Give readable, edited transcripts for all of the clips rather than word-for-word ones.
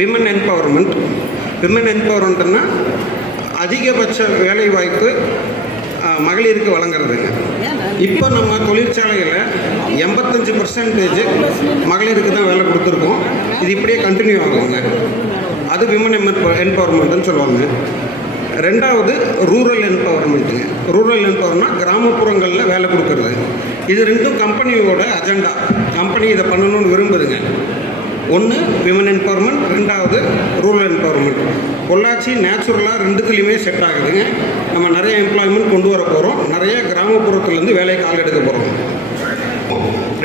Women empowerment. Women எம்பவர்மெண்ட்னா அதிகபட்ச வேலைவாய்ப்பு மகளிருக்கு வழங்குறதுங்க. இப்போ நம்ம தொழிற்சாலையில் 85% மகளிருக்கு தான் வேலை கொடுத்துருக்கோம். இது இப்படியே கண்டினியூ ஆகுங்க. அது விமன் எம்பவர்மெண்ட்டுன்னு சொல்லுவாங்க. ரெண்டாவது ரூரல் எம்பவர்மெண்ட்டுங்க. ரூரல் எம்பவர்மெண்ட்னா கிராமப்புறங்களில் வேலை கொடுக்கறது. இது ரெண்டும் கம்பெனியோட அஜெண்டா. கம்பெனி இதை பண்ணணும்னு விரும்புதுங்க. ஒன்று விமன் எம்பவர்மெண்ட், ரெண்டாவது ரூரல் எம்பவர்மெண்ட். பொள்ளாச்சி நேச்சுரலாக ரெண்டுத்துலேயுமே செட் ஆகுதுங்க. நம்ம நிறைய எம்ப்ளாய்மெண்ட் கொண்டு வர போகிறோம். நிறைய கிராமப்புறத்துலேருந்து வேலைக்கு ஆள் எடுக்க போகிறோம்.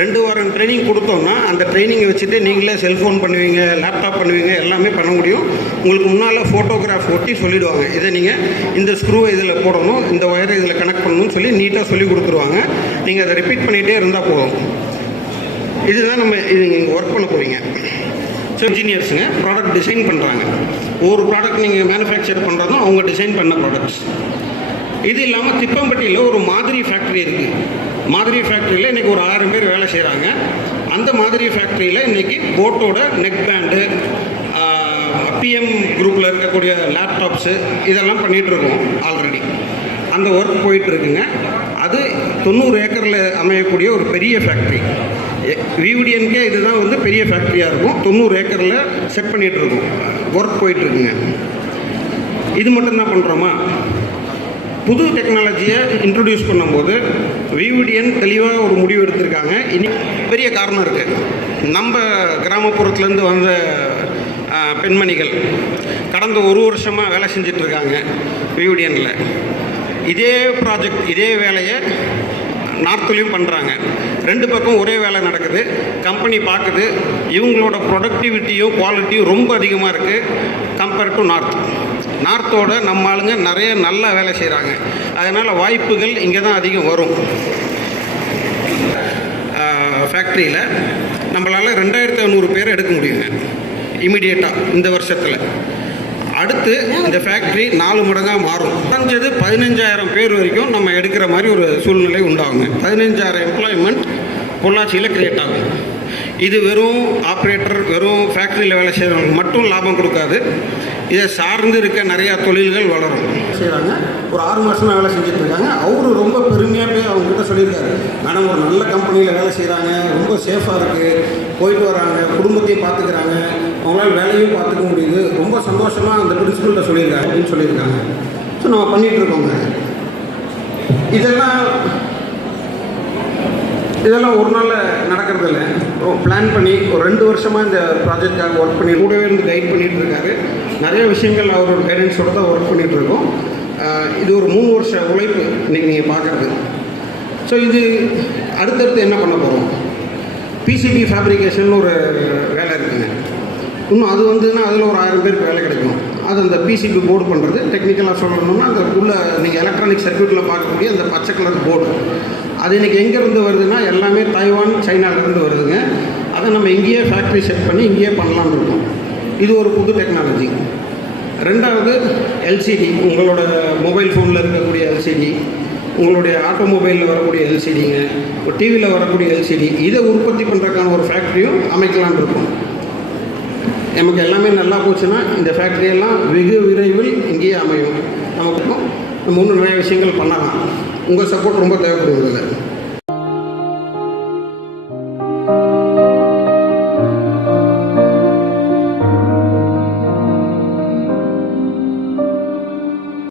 2 வாரம் ட்ரைனிங் கொடுத்தோம்னா அந்த ட்ரைனிங்கை வச்சுட்டு நீங்களே செல்ஃபோன் பண்ணுவீங்க, லேப்டாப் பண்ணுவீங்க, எல்லாமே பண்ண முடியும். உங்களுக்கு முன்னால் ஃபோட்டோகிராஃப் ஒட்டி சொல்லிவிடுவாங்க. இதை நீங்கள் இந்த ஸ்க்ரூவை இதில் போடணும், இந்த ஒயரை இதில் கனெக்ட் பண்ணணும்னு சொல்லி நீட்டாக சொல்லி கொடுத்துருவாங்க. நீங்கள் அதை ரிப்பீட் பண்ணிகிட்டே இருந்தால் போதும். இதுதான் நம்ம இது நீங்கள் ஒர்க் பண்ண போகிறீங்க. ஸோ இன்ஜினியர்ஸுங்க ப்ராடக்ட் டிசைன் பண்ணுறாங்க. ஒவ்வொரு ப்ராடக்ட் நீங்கள் மேனுஃபேக்சர் பண்ணுறதும் அவங்க டிசைன் பண்ண ப்ராடக்ட்ஸ். இது இல்லாமல் திப்பம்பட்டியில் ஒரு மாதிரி ஃபேக்ட்ரி இருக்குது. மாதிரி ஃபேக்ட்ரியில் இன்றைக்கி ஒரு 1000 பேர் வேலை செய்கிறாங்க. அந்த மாதிரி ஃபேக்ட்ரியில் இன்றைக்கி போட்டோட நெக் பேண்டு, பிஎம் குரூப்பில் இருக்கக்கூடிய லேப்டாப்ஸு இதெல்லாம் பண்ணிகிட்ருக்கோம். ஆல்ரெடி அந்த ஒர்க் போயிட்டுருக்குங்க. அது 90 ஏக்கரில் அமையக்கூடிய ஒரு பெரிய ஃபேக்ட்ரி. விவிடிஎன்கே இதுதான் வந்து பெரிய ஃபேக்ட்ரியாக இருக்கும். 90 ஏக்கரில் செட் பண்ணிகிட்ருக்கோம். ஒர்க் போயிட்டுருக்குங்க. இது மட்டும்தான் பண்ணுறோமா? புது டெக்னாலஜியை இன்ட்ரடியூஸ் பண்ணும்போது விவிடிஎன் தெளிவாக ஒரு முடிவு எடுத்திருக்காங்க. இனி பெரிய காரணம் இருக்குது. நம்ம கிராமப்புறத்துலேருந்து வந்த பெண்மணிகள் கடந்த 1 வருஷமாக வேலை செஞ்சிட்ருக்காங்க விவிடிஎனில். இதே ப்ராஜெக்ட், இதே வேலையை நார்த்துலேயும் பண்ணுறாங்க. 2 பக்கம் ஒரே வேலை நடக்குது. கம்பெனி பார்க்குது இவங்களோட ப்ரொடக்டிவிட்டியும் குவாலிட்டியும் ரொம்ப அதிகமாக இருக்குது கம்பேர் டு நார்த்தோட நம்ம ஆளுங்க நிறைய நல்லா வேலை செய்கிறாங்க. அதனால் வாய்ப்புகள் இங்கே தான் அதிகம் வரும். ஃபேக்ட்ரியில் நம்மளால் 2500 பேர் எடுக்க முடியுங்க இமீடியட்டாக இந்த வருஷத்தில். அடுத்து இந்த ஃபேக்ட்ரி 4 மடங்காக மாறும். குறைஞ்சது 15000 பேர் வரைக்கும் நம்ம எடுக்கிற மாதிரி ஒரு சூழ்நிலை உண்டாகுங்க. 15000 எம்ப்ளாய்மெண்ட் பொள்ளாச்சியில் க்ரியேட் ஆகும். இது வெறும் ஆப்ரேட்டர், வெறும் ஃபேக்ட்ரியில் வேலை செய்கிறவங்களுக்கு மட்டும் லாபம் கொடுக்காது. இதை சார்ந்து இருக்க நிறையா தொழில்கள் வளரும். செய்கிறாங்க. ஒரு 6 மாதமாக வேலை செஞ்சுட்ருக்காங்க. அவரு ரொம்ப பெருமையாக போய் அவங்ககிட்ட சொல்லியிருக்காரு, மேடம் ஒரு நல்ல கம்பெனியில் வேலை செய்கிறாங்க, ரொம்ப சேஃபாக இருக்குது, போயிட்டு வராங்க, குடும்பத்தையும் பார்த்துக்கிறாங்க, அவங்களால வேலையும் பார்த்துக்க முடியுது, ரொம்ப சந்தோஷமாக அந்த பிரின்சிபல்கிட்ட சொல்லியிருக்காங்க அப்படின்னு சொல்லியிருக்காங்க. ஸோ நம்ம பண்ணிகிட்ருக்கோங்க. இதெல்லாம் ஒரு நாளில் நடக்கிறதில்ல. பிளான் பண்ணி ஒரு 2 வருஷமாக இந்த ப்ராஜெக்டாக ஒர்க் பண்ணி கூடவே இருந்து கைட் பண்ணிகிட்டு இருக்காரு. நிறைய விஷயங்கள் அவரோட கைடன்ஸோடு தான் ஒர்க் பண்ணிகிட்ருக்கோம். இது ஒரு 3 வருஷ உழைப்பு இன்றைக்கி நீங்கள் பார்க்குறது. ஸோ இது அடுத்தடுத்து என்ன பண்ண போகிறோம்? பிசிபி ஃபேப்ரிகேஷன் ஒரு வேலை இருக்குங்க. இன்னும் அது வந்துன்னா அதில் ஒரு 1000 பேருக்கு வேலை கிடைக்கும். அது அந்த பிசிபி போர்டு பண்ணுறது. டெக்னிக்கலாக சொல்லணும்னா அந்த உள்ள நீங்கள் எலக்ட்ரானிக் சர்க்யூட்டில் பார்க்கக்கூடிய அந்த பச்சை கலர் போர்டு, அது இன்றைக்கி எங்கேருந்து வருதுன்னா எல்லாமே தைவான், சைனாவிலேருந்து வருதுங்க. அதை நம்ம இங்கேயே ஃபேக்ட்ரி செட் பண்ணி இங்கேயே பண்ணலான்னு இருக்கோம். இது ஒரு புது டெக்னாலஜி. ரெண்டாவது எல்சிடி, உங்களோட மொபைல் ஃபோனில் இருக்கக்கூடிய எல்சிடி, உங்களுடைய ஆட்டோமொபைலில் வரக்கூடிய எல்சிடிங்க, இப்போ டிவியில் வரக்கூடிய எல்சிடி, இதை உற்பத்தி பண்ணுறதுக்கான ஒரு ஃபேக்ட்ரியும் அமைக்கலான்னு இருக்கோம். நமக்கு எல்லாமே நல்லா போச்சுன்னா இந்த ஃபேக்ட்ரியெல்லாம் வெகு விரைவில் இங்கேயே அமையும். நமக்கு நம்ம இன்னும் நிறைய விஷயங்கள் பண்ணலாம். உங்கள் சப்போர்ட் ரொம்ப தேவைப்படுவதில்லை.